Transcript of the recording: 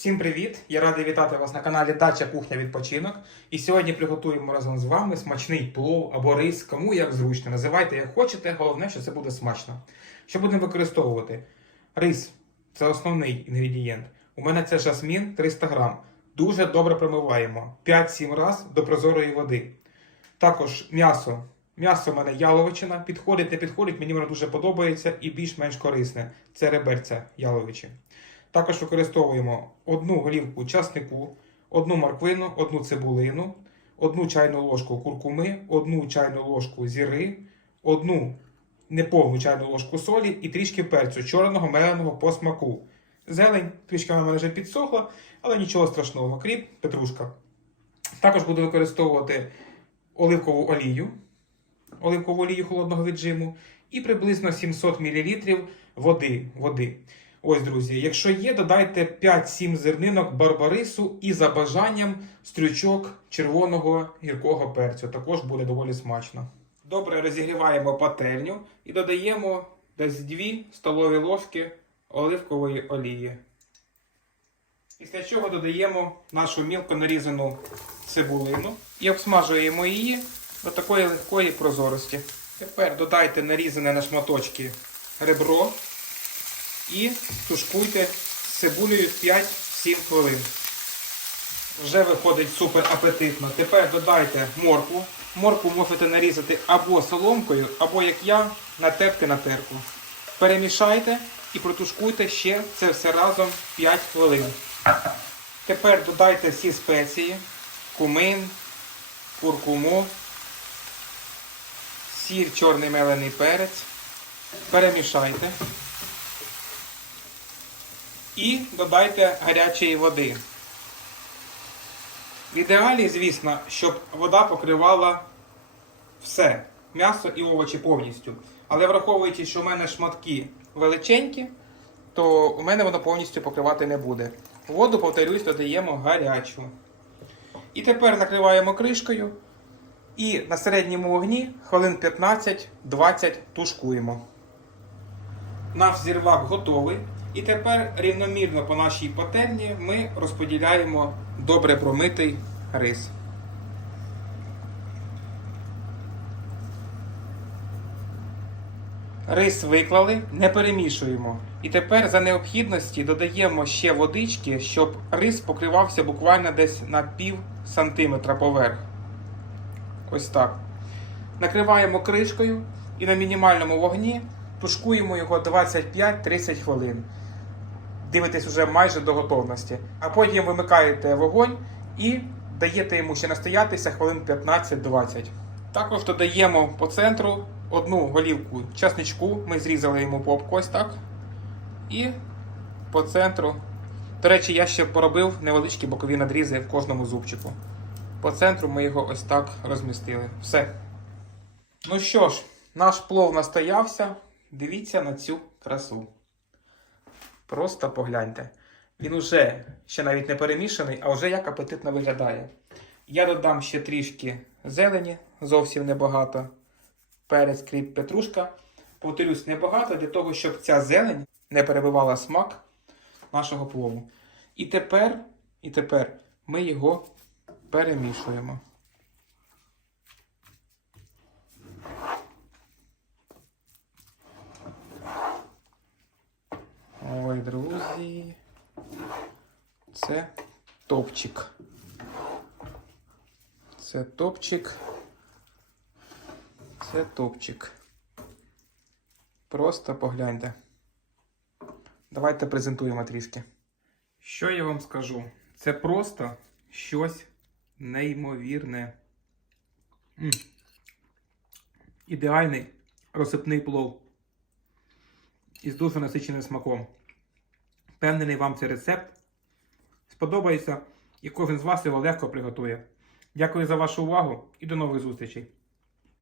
Всім привіт! Я радий вітати вас на каналі Дача Кухня Відпочинок. І сьогодні приготуємо разом з вами смачний плов або рис, кому як зручно. Називайте як хочете, головне, що це буде смачно. Що будемо використовувати? Рис це основний інгредієнт. У мене це жасмін 300 грам. Дуже добре промиваємо 5-7 раз до прозорої води. Також м'ясо. М'ясо в мене яловичина. Підходить, не підходить, мені воно дуже подобається і більш-менш корисне. Це реберця яловичі. Також використовуємо одну голівку часнику, одну морквину, одну цибулину, одну чайну ложку куркуми, одну чайну ложку зіри, одну неповну чайну ложку солі і трішки перцю чорного меленого по смаку. Зелень, трішки вона в мене вже підсохла, але нічого страшного. Кріп, петрушка. Також буду використовувати оливкову олію, оливкову олію холодного віджиму і приблизно 700 мл води. води. Ось, друзі, якщо є, додайте 5-7 зернинок барбарису і за бажанням стрючок червоного гіркого перцю. Також буде доволі смачно. Добре розігріваємо пательню і додаємо десь 2 столові ложки оливкової олії. Після чого додаємо нашу мілко нарізану цибулину і обсмажуємо її до такої легкої прозорості. Тепер додайте нарізане на шматочки ребро і тушкуйте з цибулею 5-7 хвилин. Вже виходить супер апетитно. Тепер додайте моркву. Моркву можете нарізати або соломкою, або як я, натерти на терку. Перемішайте і протушкуйте ще це все разом 5 хвилин. Тепер додайте всі спеції, кумин, куркуму, сіль, чорний мелений перець. Перемішайте. І додайте гарячої води. В ідеалі, звісно, щоб вода покривала все, м'ясо і овочі повністю. Але враховуючи, що в мене шматки величенькі, то у мене воно повністю покривати не буде. Воду, повторюсь, додаємо гарячу. І тепер накриваємо кришкою і на середньому вогні хвилин 15-20 тушкуємо. Наш зірвак готовий. І тепер рівномірно по нашій пательні ми розподіляємо добре промитий рис. Рис виклали, не перемішуємо. І тепер за необхідності додаємо ще водички, щоб рис покривався буквально десь на пів сантиметра поверх. Ось так. Накриваємо кришкою і на мінімальному вогні тушкуємо його 25-30 хвилин. Дивитесь уже майже до готовності. А потім вимикаєте вогонь і даєте йому ще настоятися хвилин 15-20. Також додаємо по центру одну голівку часничку. Ми зрізали йому попку ось так. І по центру. До речі, я ще поробив невеличкі бокові надрізи в кожному зубчику. По центру ми його ось так розмістили. Все. Ну що ж, наш плов настоявся. Дивіться на цю красу. Просто погляньте. Він уже ще навіть не перемішаний, а вже як апетитно виглядає. Я додам ще трішки зелені, зовсім небагато. Перець, кріп, петрушка. Повторюсь, небагато для того, щоб ця зелень не перебивала смак нашого плову. І тепер, і тепер ми його перемішуємо. Друзі. Це топчик. Це топчик. Це топчик. Просто погляньте. Давайте презентуємо трішки. Що я вам скажу? Це просто щось неймовірне. М. Ідеальний розсипний плов із дуже насиченим смаком. Впевнений вам цей рецепт сподобається і кожен з вас його легко приготує. Дякую за вашу увагу і до нових зустрічей!